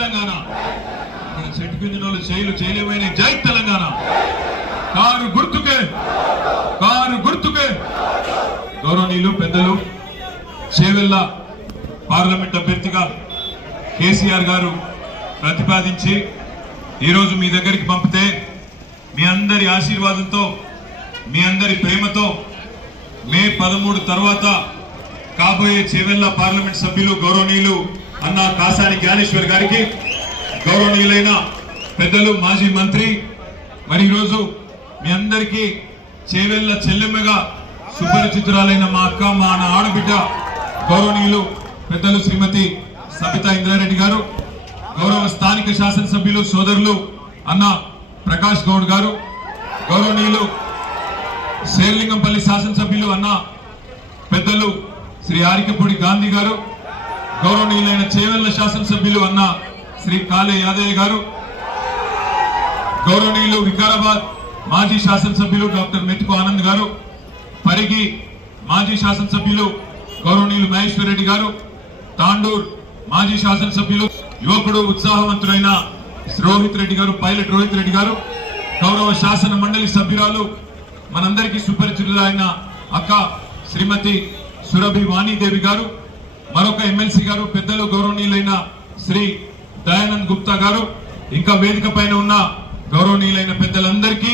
తెలంగాణ చెట్టు పింజలు చేయలు చేయలేమైన జై తెలంగాణ కారు గుర్తుకే కారు గుర్తుకే గౌరవనీయులు పెద్దలు చేవెళ్ళ పార్లమెంట్ అభ్యర్థిగా కేసీఆర్ గారు ప్రతిపాదించి ఈరోజు మీ దగ్గరికి పంపితే మీ అందరి ఆశీర్వాదంతో మీ అందరి ప్రేమతో మే పదమూడు తర్వాత కాబోయే చేవెళ్ళ పార్లమెంట్ సభ్యులు గౌరవనీయులు అన్న కాసాని జ్ఞానేశ్వర్ గారికి గౌరవనీయులైన పెద్దలు మాజీ మంత్రి మరి ఈరోజు మీ అందరికీ చేవెళ్ళ చెల్లెమ్మగా సుపరిచితురాలైన మా అక్క మా నా ఆడబిడ్డ గౌరవనీయులు పెద్దలు శ్రీమతి సబితా ఇంద్రారెడ్డి గారు గౌరవ స్థానిక శాసనసభ్యులు సోదరులు అన్న ప్రకాష్ గౌడ్ గారు గౌరవనీయులు శేర్లింగంపల్లి శాసనసభ్యులు అన్న పెద్దలు శ్రీ ఆరికపూడి గాంధీ గారు గౌరవనీయులైన చేవెళ్ల శాసనసభ్యులు అన్న శ్రీ కాళే యాదయ్య గారు గౌరవనీయులు వికారాబాద్ మాజీ శాసనసభ్యులు డాక్టర్ మెతుకు ఆనంద్ గారు పరిగి మాజీ శాసనసభ్యులు గౌరవనీయులు మహేశ్వర్ రెడ్డి గారు తాండూర్ మాజీ శాసనసభ్యులు యువకుడు ఉత్సాహవంతుడైన రోహిత్ రెడ్డి గారు పైలట్ రోహిత్ రెడ్డి గారు గౌరవ శాసన మండలి సభ్యురాలు మనందరికీ సుపరిచితులైన అక్క శ్రీమతి సురభి వాణిదేవి గారు మరొక ఎమ్మెల్సీ గారు పెద్దలు గౌరవనీయులైన శ్రీ దయానంద్ గుప్తా గారు ఇంకా వేదిక పైన ఉన్న గౌరవనీయులైన పెద్దలందరికీ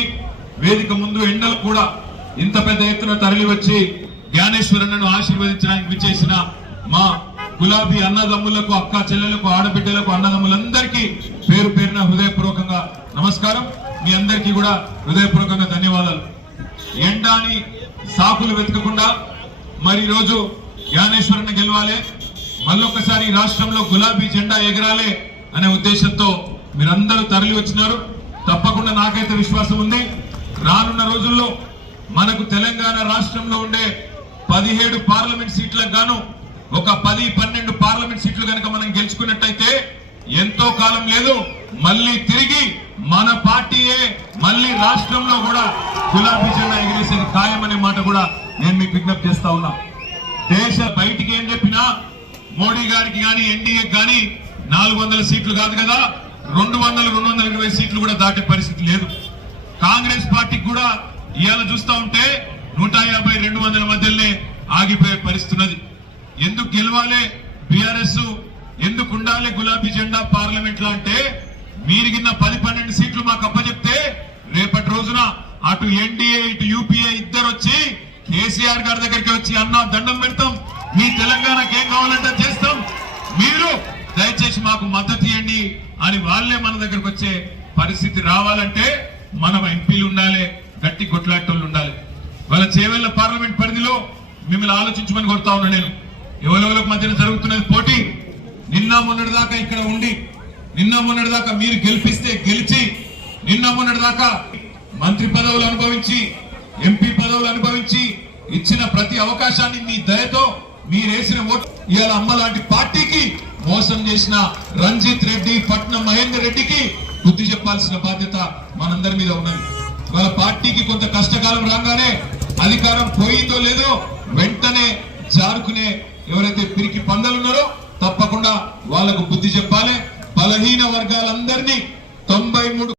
వేదిక ముందు ఎండలు కూడా ఇంత పెద్ద ఎత్తున తరలి వచ్చి జ్ఞానేశ్వరన్నను ఆశీర్వదించడానికి విచ్చేసిన మా గులాబీ అన్నదమ్ములకు అక్క చెల్లెలకు ఆడబిడ్డలకు అన్నదమ్ములందరికీ పేరు పేరున హృదయపూర్వకంగా నమస్కారం మీ అందరికీ కూడా హృదయపూర్వకంగా ధన్యవాదాలు ఎండాని సాకులు వెతకకుండా మరి రోజు జ్ఞానేశ్వరుని గెలవాలి మళ్ళొకసారి రాష్ట్రంలో గులాబీ జెండా ఎగరాలి అనే ఉద్దేశంతో మీరందరూ తరలి వచ్చినారు తప్పకుండా నాకైతే విశ్వాసం ఉంది రానున్న రోజుల్లో మనకు తెలంగాణ రాష్ట్రంలో ఉండే పదిహేడు పార్లమెంట్ సీట్లకు గాను ఒక పది పన్నెండు పార్లమెంట్ సీట్లు కనుక మనం గెలుచుకున్నట్టయితే ఎంతో కాలం లేదు మళ్ళీ తిరిగి మన పార్టీయే మళ్ళీ రాష్ట్రంలో కూడా గులాబీ జెండా ఎగిరేసేది అనే మాట కూడా నేను మీకు విజ్ఞప్తి చేస్తా ఉన్నా దేశ బయటికి ఏం చెప్పినా మోడీ గారికి కానీ ఎన్డీఏ కానీ నాలుగు వందల సీట్లు కాదు కదా రెండు వందల రెండు వందల ఇరవై సీట్లు కూడా దాటే పరిస్థితి లేదు కాంగ్రెస్ పార్టీకి కూడా ఇవాళ చూస్తూ ఉంటే నూట యాభై రెండు వందల మధ్యలోనే ఆగిపోయే పరిస్థితున్నది ఎందుకు గెలవాలి బీఆర్ఎస్ ఎందుకు ఉండాలి గులాబీ జెండా పార్లమెంట్ లో అంటే మీరు కింద పది పన్నెండు సీట్లు మాకు అప్పచెప్తే రేపటి రోజున అటు ఎన్డీఏ ఇటు యూపీఏ ఇద్దరు వచ్చి కేసీఆర్ గారి దగ్గరికి వచ్చి అన్న దండం పెడతాం మీ తెలంగాణకి ఏం కావాలంటే చేస్తాం మీరు దయచేసి మాకు మద్దతు ఇవ్వండి అని వాళ్ళే మన దగ్గరకు వచ్చే పరిస్థితి రావాలంటే మనం ఎంపీలు ఉండాలి గట్టి కొట్లాటోళ్ళు ఉండాలి వాళ్ళ చేవెళ్ళ పార్లమెంట్ పరిధిలో మిమ్మల్ని ఆలోచించమని కొడతా ఉన్నా నేను ఎవరెవరికి మధ్యన జరుగుతున్నది పోటీ నిన్న మొన్నటిదాకా ఇక్కడ ఉండి నిన్న మొన్నటిదాకా మీరు గెలిపిస్తే గెలిచి నిన్న మొన్నటిదాకా మంత్రి పదవులు అనుభవించి ఎంపీ పదవులు అనుభవించి ఇచ్చిన ప్రతి అవకాశాన్ని మీ దయతో మీరేసిన ఓటు ఇవాళ అమ్మ లాంటి పార్టీకి మోసం చేసిన రంజిత్ రెడ్డి పట్నం మహేందర్ రెడ్డికి బుద్ధి చెప్పాల్సిన బాధ్యత మనందరి మీద ఉన్నది వాళ్ళ పార్టీకి కొంత కష్టకాలం రాగానే అధికారం పోయిందో లేదో వెంటనే జారుకునే ఎవరైతే పిరికి పందలున్నారో తప్పకుండా వాళ్ళకు బుద్ధి చెప్పాలి బలహీన వర్గాలందరినీ తొంభై